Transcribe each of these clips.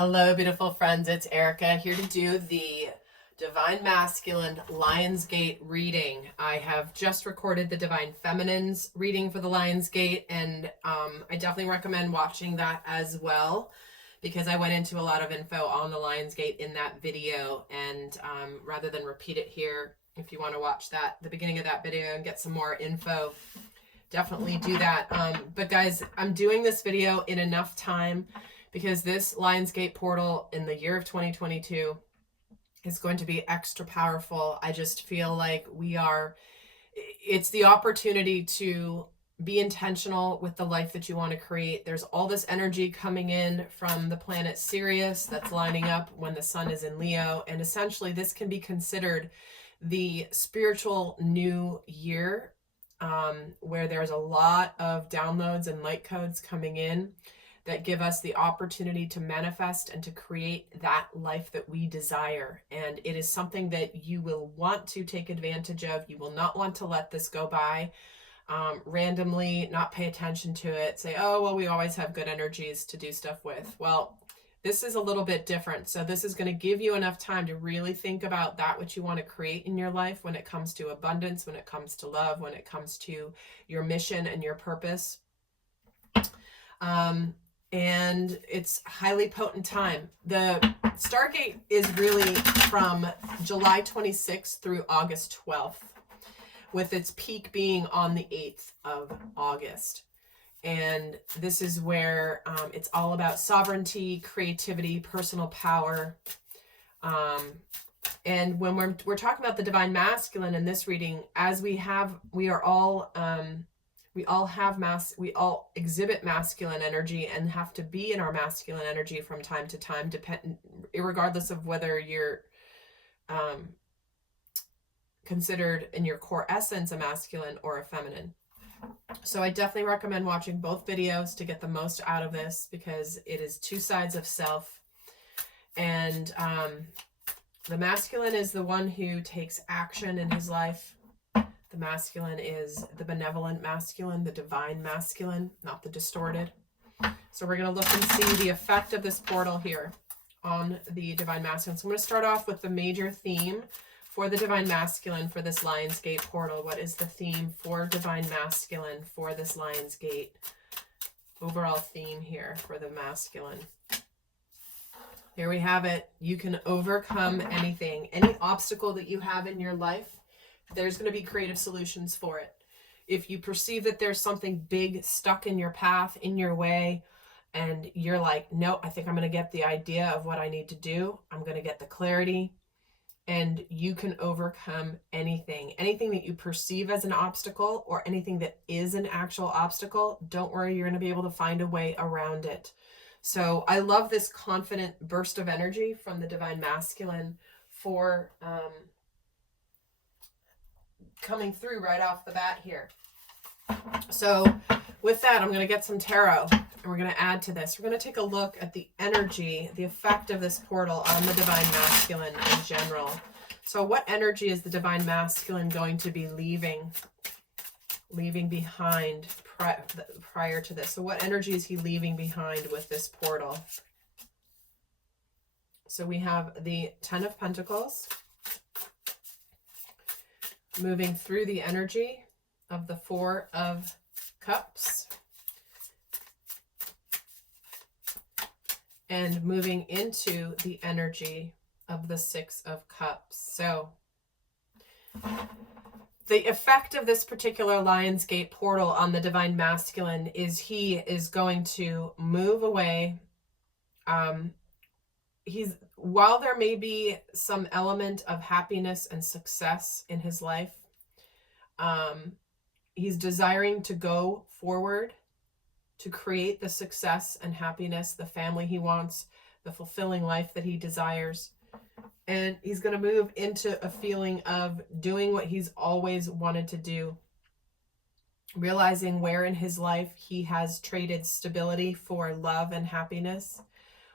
Hello, beautiful friends. It's Erica here to do the Divine Masculine Lionsgate reading. I have just recorded the Divine Feminines reading for the Lionsgate, and I definitely recommend watching that as well because I went into a lot of info on the Lionsgate in that video, and rather than repeat it here, if you want to watch that, the beginning of that video and get some more info, definitely do that. But guys, I'm doing this video in enough time because this Lionsgate portal in the year of 2022 is going to be extra powerful. I just feel like it's the opportunity to be intentional with the life that you want to create. There's all this energy coming in from the planet Sirius that's lining up when the sun is in Leo. And essentially this can be considered the spiritual new year, where there's a lot of downloads and light codes coming in that give us the opportunity to manifest and to create that life that we desire. And it is something that you will want to take advantage of. You will not want to let this go by randomly, not pay attention to it, say, oh, well, we always have good energies to do stuff with. Well, this is a little bit different. So this is going to give you enough time to really think about that which you want to create in your life when it comes to abundance, when it comes to love, when it comes to your mission and your purpose. And it's highly potent time. The Stargate is really from July 26th through August 12th, with its peak being on the 8th of August. And this is where it's all about sovereignty, creativity, personal power. And when we're talking about the Divine Masculine in this reading, as we all exhibit masculine energy and have to be in our masculine energy from time to time, regardless of whether you're considered in your core essence a masculine or a feminine. So I definitely recommend watching both videos to get the most out of this, because it is two sides of self. And the masculine is the one who takes action in his life. The masculine is the benevolent masculine, the divine masculine, not the distorted. So we're going to look and see the effect of this portal here on the divine masculine. So I'm going to start off with the major theme for the divine masculine for this Lionsgate portal. What is the theme for divine masculine for this Lionsgate? Overall theme here for the masculine. Here we have it. You can overcome anything. Any obstacle that you have in your life, there's going to be creative solutions for it. If you perceive that there's something big stuck in your path, in your way, and you're like, no, I think I'm going to get the idea of what I need to do. I'm going to get the clarity. And you can overcome anything. Anything that you perceive as an obstacle or anything that is an actual obstacle, don't worry, you're going to be able to find a way around it. So I love this confident burst of energy from the divine masculine for coming through right off the bat here. So with that, I'm going to get some tarot and we're going to add to this. We're going to take a look at the energy, the effect of this portal on the divine masculine in general. So what energy is the divine masculine going to be leaving behind prior to this? So what energy is he leaving behind with this portal? So we have the 10 of Pentacles, moving through the energy of the 4 of Cups, and moving into the energy of the 6 of Cups. So the effect of this particular Lionsgate portal on the divine masculine is he is going to move away. While there may be some element of happiness and success in his life, he's desiring to go forward to create the success and happiness, the family he wants, the fulfilling life that he desires. And he's going to move into a feeling of doing what he's always wanted to do, realizing where in his life he has traded stability for love and happiness,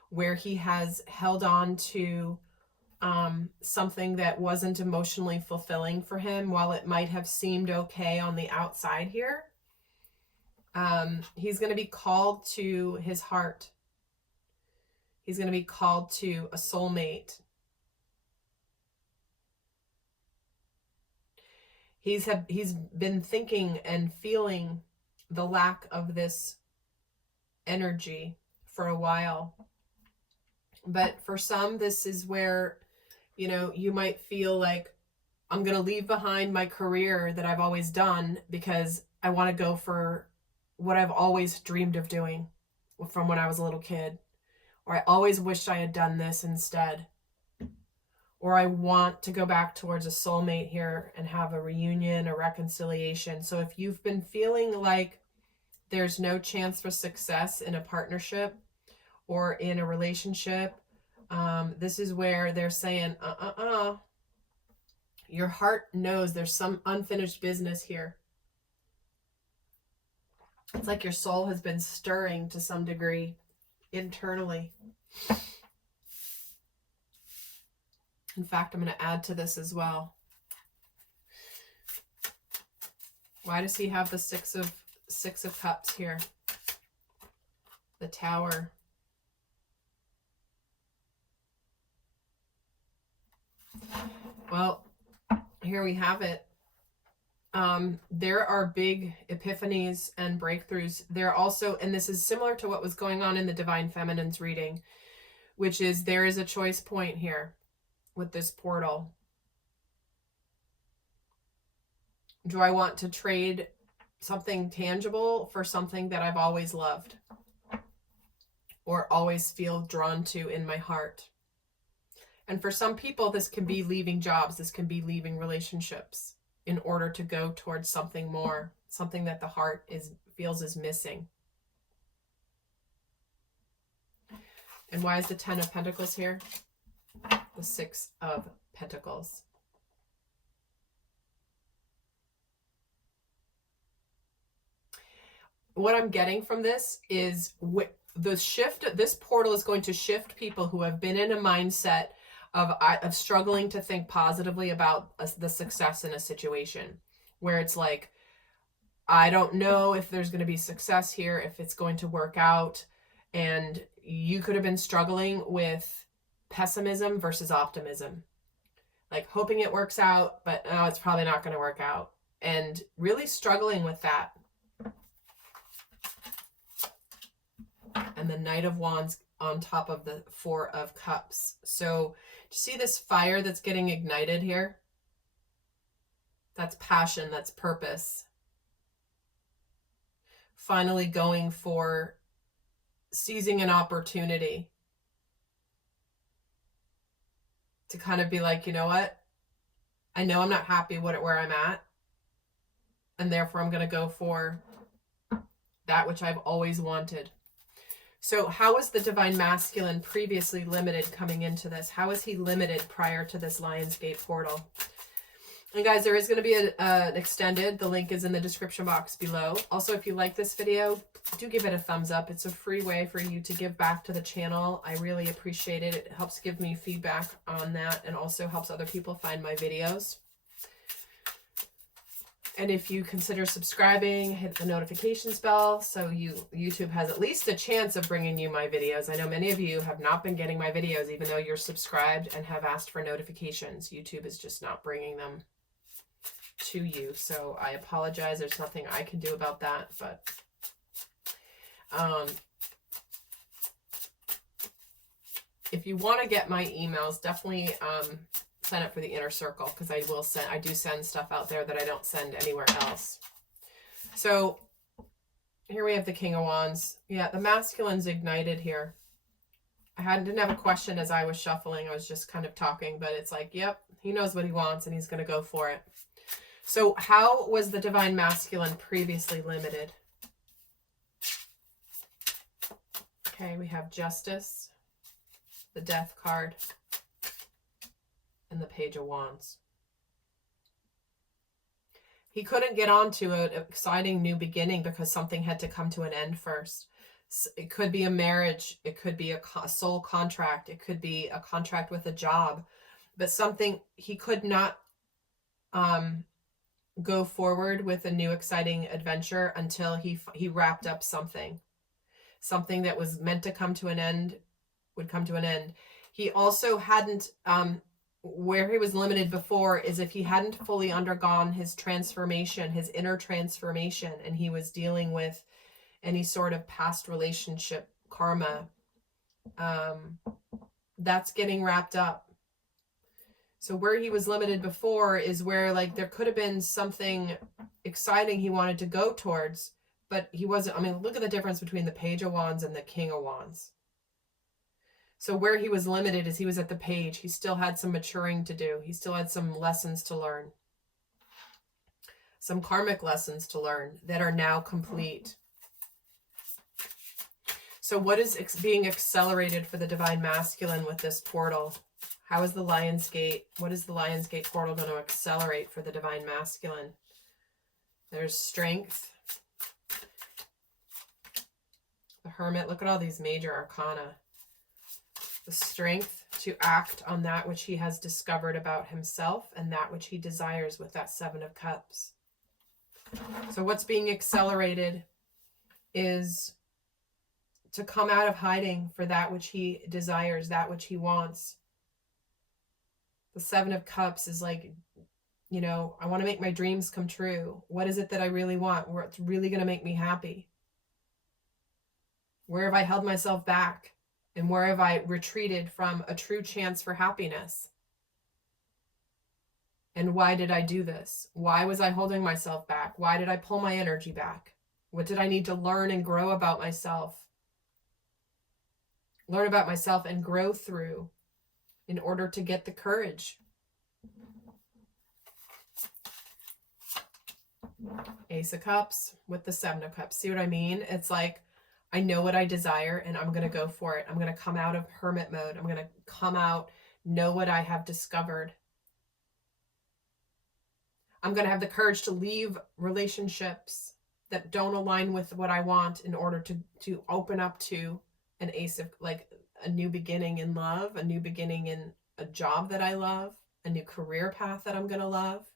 where he has held on to something that wasn't emotionally fulfilling for him. While it might have seemed okay on the outside here, he's going to be called to his heart. He's going to be called to a soulmate. He's been thinking and feeling the lack of this energy for a while. But for some, this is where, you know, you might feel like, I'm going to leave behind my career that I've always done because I want to go for what I've always dreamed of doing from when I was a little kid. Or I always wished I had done this instead. Or I want to go back towards a soulmate here and have a reunion, a reconciliation. So if you've been feeling like there's no chance for success in a partnership or in a relationship, this is where they're saying, your heart knows there's some unfinished business here. It's like your soul has been stirring to some degree internally. In fact, I'm going to add to this as well. Why does he have the Six of Cups here? The Tower. Well, here we have it. There are big epiphanies and breakthroughs. There are also, and this is similar to what was going on in the Divine Feminine's reading, which is there is a choice point here with this portal. Do I want to trade something tangible for something that I've always loved or always feel drawn to in my heart? And for some people, this can be leaving jobs. This can be leaving relationships in order to go towards something more, something that the heart feels is missing. And why is the Ten of Pentacles here? The Six of Pentacles. What I'm getting from this is the shift. This portal is going to shift people who have been in a mindset of struggling to think positively about the success in a situation, where it's like, I don't know if there's going to be success here, if it's going to work out. And you could have been struggling with pessimism versus optimism, like hoping it works out, but no, it's probably not going to work out, and really struggling with that. And the Knight of Wands on top of the Four of Cups. So do you see this fire that's getting ignited here? That's passion, that's purpose. Finally going for seizing an opportunity to kind of be like, you know what? I know I'm not happy where I'm at, and therefore I'm going to go for that which I've always wanted. So how was the Divine Masculine previously limited coming into this? How was he limited prior to this Lionsgate portal? And guys, there is going to be an extended. The link is in the description box below. Also, if you like this video, do give it a thumbs up. It's a free way for you to give back to the channel. I really appreciate it. It helps give me feedback on that and also helps other people find my videos. And if you consider subscribing, hit the notifications bell so YouTube has at least a chance of bringing you my videos. I know many of you have not been getting my videos even though you're subscribed and have asked for notifications. YouTube is just not bringing them to you. So I apologize. There's nothing I can do about that. But if you want to get my emails, definitely sign up for the inner circle, because I do send stuff out there that I don't send anywhere else. So here we have the King of Wands. Yeah, the masculine's ignited here. I didn't have a question as I was shuffling. I was just kind of talking, but it's like, yep, he knows what he wants and he's going to go for it. So how was the Divine Masculine previously limited? Okay, we have Justice, the Death card, and the Page of Wands. He couldn't get on to an exciting new beginning because something had to come to an end first. It could be a marriage. It could be a soul contract. It could be a contract with a job. But something, he could not go forward with a new exciting adventure until he wrapped up something that was meant to come to an end would come to an end. He also hadn't, where he was limited before is if he hadn't fully undergone his transformation, his inner transformation, and he was dealing with any sort of past relationship karma, that's getting wrapped up. So where he was limited before is where, like, there could have been something exciting he wanted to go towards, but he wasn't. I mean, look at the difference between the Page of Wands and the King of Wands. So where he was limited is he was at the Page. He still had some maturing to do. He still had some lessons to learn. Some karmic lessons to learn that are now complete. So what is being accelerated for the Divine Masculine with this portal? How is the Lionsgate? What is the Lionsgate portal going to accelerate for the Divine Masculine? There's strength. The Hermit. Look at all these major arcana. The strength to act on that which he has discovered about himself and that which he desires with that Seven of Cups. So what's being accelerated is to come out of hiding for that which he desires, that which he wants. The Seven of Cups is like, you know, I want to make my dreams come true. What is it that I really want? What's really going to make me happy? Where have I held myself back? And where have I retreated from a true chance for happiness? And why did I do this? Why was I holding myself back? Why did I pull my energy back? What did I need to learn and grow about myself? Learn about myself and grow through in order to get the courage. Ace of Cups with the Seven of Cups. See what I mean? It's like, I know what I desire and I'm going to go for it. I'm going to come out of hermit mode. I'm going to come out, know what I have discovered. I'm going to have the courage to leave relationships that don't align with what I want in order to open up to an ace of, like, a new beginning in love, a new beginning in a job that I love, a new career path that I'm going to love.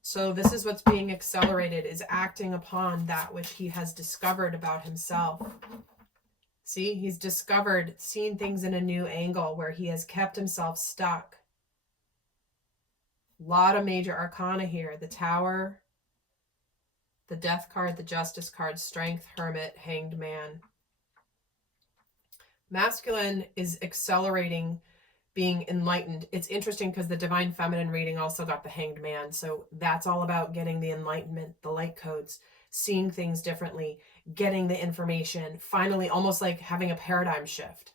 So this is what's being accelerated, is acting upon that which he has discovered about himself. See, he's discovered, seen things in a new angle where he has kept himself stuck. A lot of major arcana here. The Tower, the Death card, the Justice card, Strength, Hermit, Hanged Man. Masculine is accelerating, being enlightened. It's interesting because the Divine Feminine reading also got the Hanged Man. So that's all about getting the enlightenment, the light codes, seeing things differently, getting the information, finally almost like having a paradigm shift.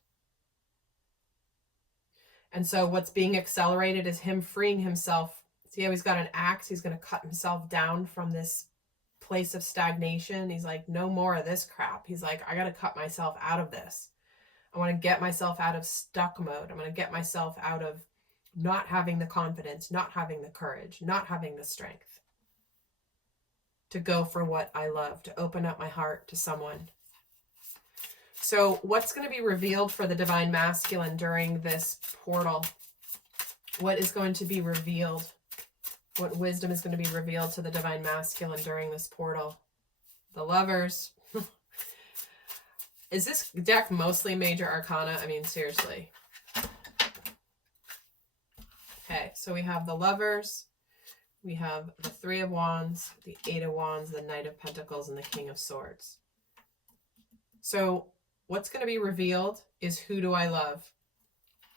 And so what's being accelerated is him freeing himself. See how he's got an axe? He's going to cut himself down from this place of stagnation. He's like, no more of this crap. He's like, I got to cut myself out of this. I want to get myself out of stuck mode. I'm going to get myself out of not having the confidence, not having the courage, not having the strength to go for what I love, to open up my heart to someone. So what's going to be revealed for the Divine Masculine during this portal? What is going to be revealed? What wisdom is going to be revealed to the Divine Masculine during this portal? The Lovers. Is this deck mostly major arcana? I mean, seriously. Okay, so we have the Lovers. We have the Three of Wands, the Eight of Wands, the Knight of Pentacles, and the King of Swords. So what's going to be revealed is, who do I love?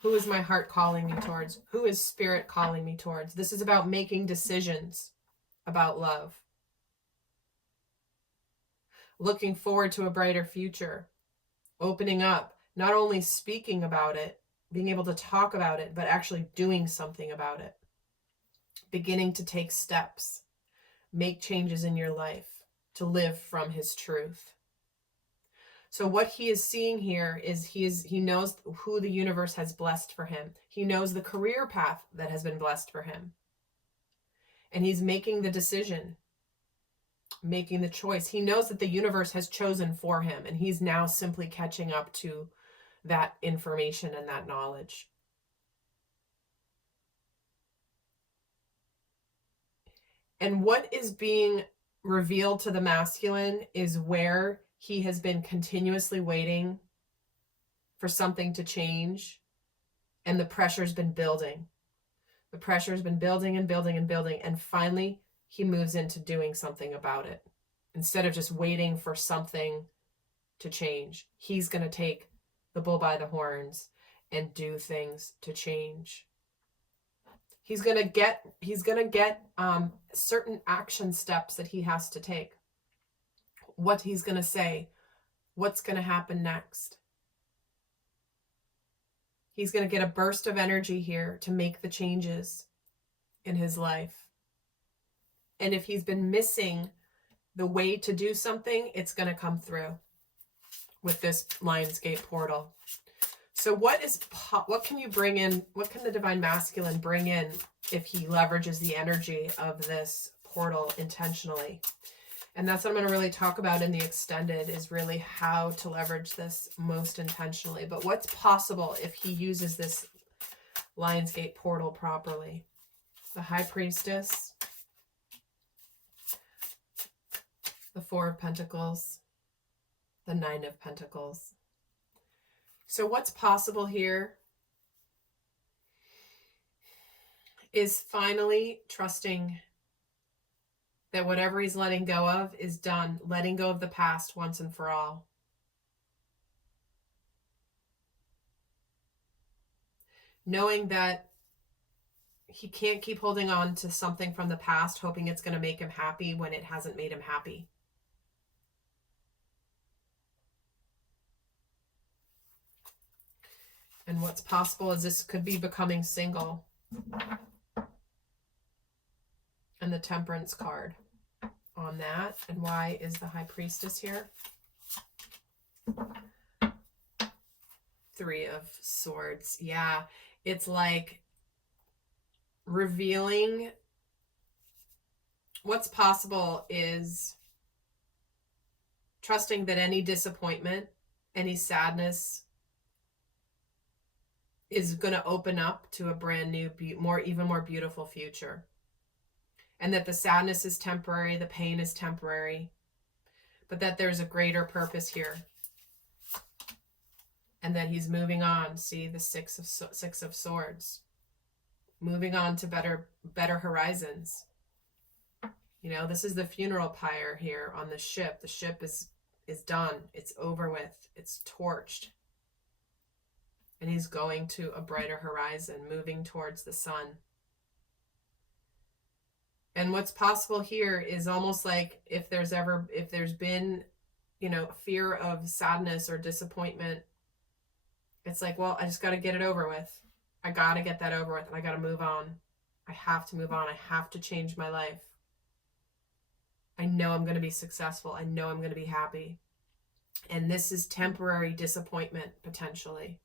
Who is my heart calling me towards? Who is spirit calling me towards? This is about making decisions about love. Looking forward to a brighter future. Opening up, not only speaking about it, being able to talk about it, but actually doing something about it. Beginning to take steps, make changes in your life to live from his truth. So what he is seeing here is he knows who the universe has blessed for him. He knows the career path that has been blessed for him. And he's making the decision, making the choice. He knows that the universe has chosen for him, and he's now simply catching up to that information and that knowledge. And what is being revealed to the masculine is where he has been continuously waiting for something to change, and the pressure's been building. The pressure's been building and building and building, and finally he moves into doing something about it. Instead of just waiting for something to change, he's going to take the bull by the horns and do things to change. He's going to get certain action steps that he has to take. What he's going to say, what's going to happen next. He's going to get a burst of energy here to make the changes in his life. And if he's been missing the way to do something, it's going to come through with this Lionsgate portal. So what can you bring in? What can the Divine Masculine bring in if he leverages the energy of this portal intentionally? And that's what I'm going to really talk about in the extended, is really how to leverage this most intentionally. But what's possible if he uses this Lionsgate portal properly? The High Priestess, the Four of Pentacles, the Nine of Pentacles. So what's possible here is finally trusting that whatever he's letting go of is done, letting go of the past once and for all. Knowing that he can't keep holding on to something from the past, hoping it's going to make him happy when it hasn't made him happy. And what's possible is this could be becoming single. And the Temperance card on that. And why is the High Priestess here? Three of Swords. Yeah, it's like revealing what's possible is trusting that any disappointment, any sadness is going to open up to a brand new, even more beautiful future. And that the sadness is temporary, the pain is temporary, but that there's a greater purpose here. And that he's moving on. See the Six of Swords. Moving on to better horizons. You know, this is the funeral pyre here on the ship. The ship is done. It's over with. It's torched. And he's going to a brighter horizon, moving towards the sun. And what's possible here is almost like if there's been, you know, fear of sadness or disappointment, it's like, well, I just got to get it over with. I got to get that over with, and I got to move on. I have to move on. I have to change my life. I know I'm going to be successful. I know I'm going to be happy. And this is temporary disappointment, potentially.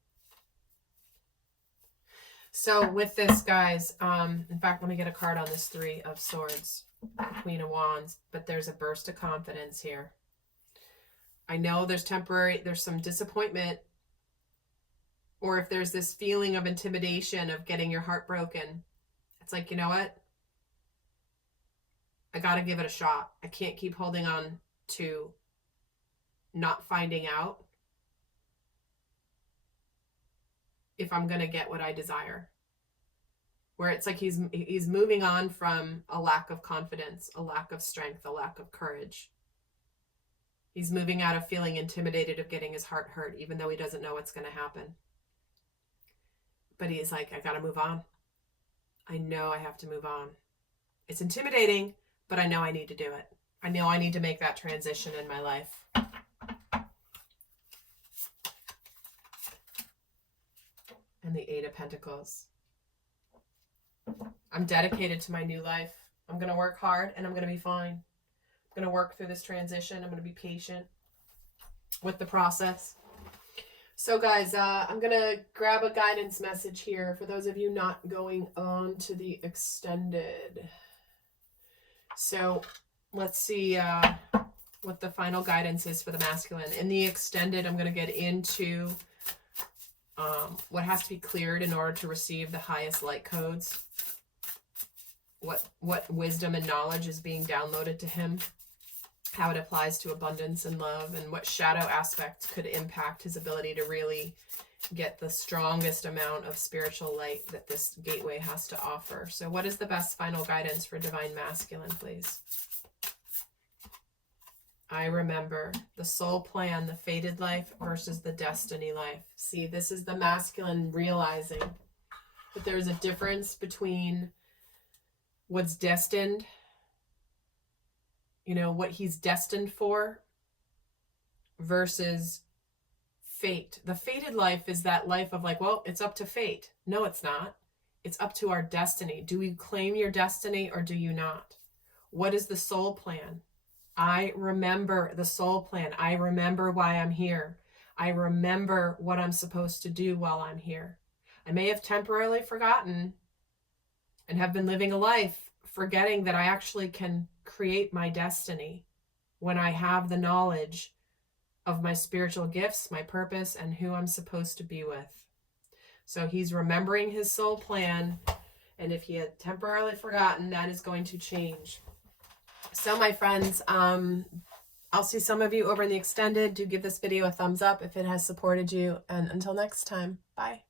So with this, guys, in fact, let me get a card on this Three of Swords, Queen of Wands, but there's a burst of confidence here. I know there's some disappointment, or if there's this feeling of intimidation of getting your heart broken, it's like, you know what? I got to give it a shot. I can't keep holding on to not finding out if I'm going to get what I desire. Where it's like he's moving on from a lack of confidence, a lack of strength, a lack of courage. He's moving out of feeling intimidated of getting his heart hurt, even though he doesn't know what's going to happen. But he's like, I got to move on. I know I have to move on. It's intimidating, but I know I need to do it. I know I need to make that transition in my life. And the Eight of Pentacles. I'm dedicated to my new life. I'm going to work hard and I'm going to be fine. I'm going to work through this transition. I'm going to be patient with the process. So guys, I'm going to grab a guidance message here for those of you not going on to the extended. So let's see what the final guidance is for the masculine. In the extended, I'm going to get into what has to be cleared in order to receive the highest light codes. What wisdom and knowledge is being downloaded to him how it applies to abundance and love, and what shadow aspects could impact his ability to really get the strongest amount of spiritual light that this gateway has to offer. So what is the best final guidance for Divine Masculine, please? I remember the soul plan, the fated life versus the destiny life. See, this is the masculine realizing that there's a difference between what's destined, you know, what he's destined for, versus fate. The fated life is that life of like, well, it's up to fate. No, it's not. It's up to our destiny. Do you claim your destiny or do you not? What is the soul plan? I remember the soul plan. I remember why I'm here. I remember what I'm supposed to do while I'm here. I may have temporarily forgotten and have been living a life forgetting that I actually can create my destiny when I have the knowledge of my spiritual gifts, my purpose, and who I'm supposed to be with. So he's remembering his soul plan, and if he had temporarily forgotten, that is going to change. So my friends, I'll see some of you over in the extended. Do give this video a thumbs up if it has supported you, and until next time, bye.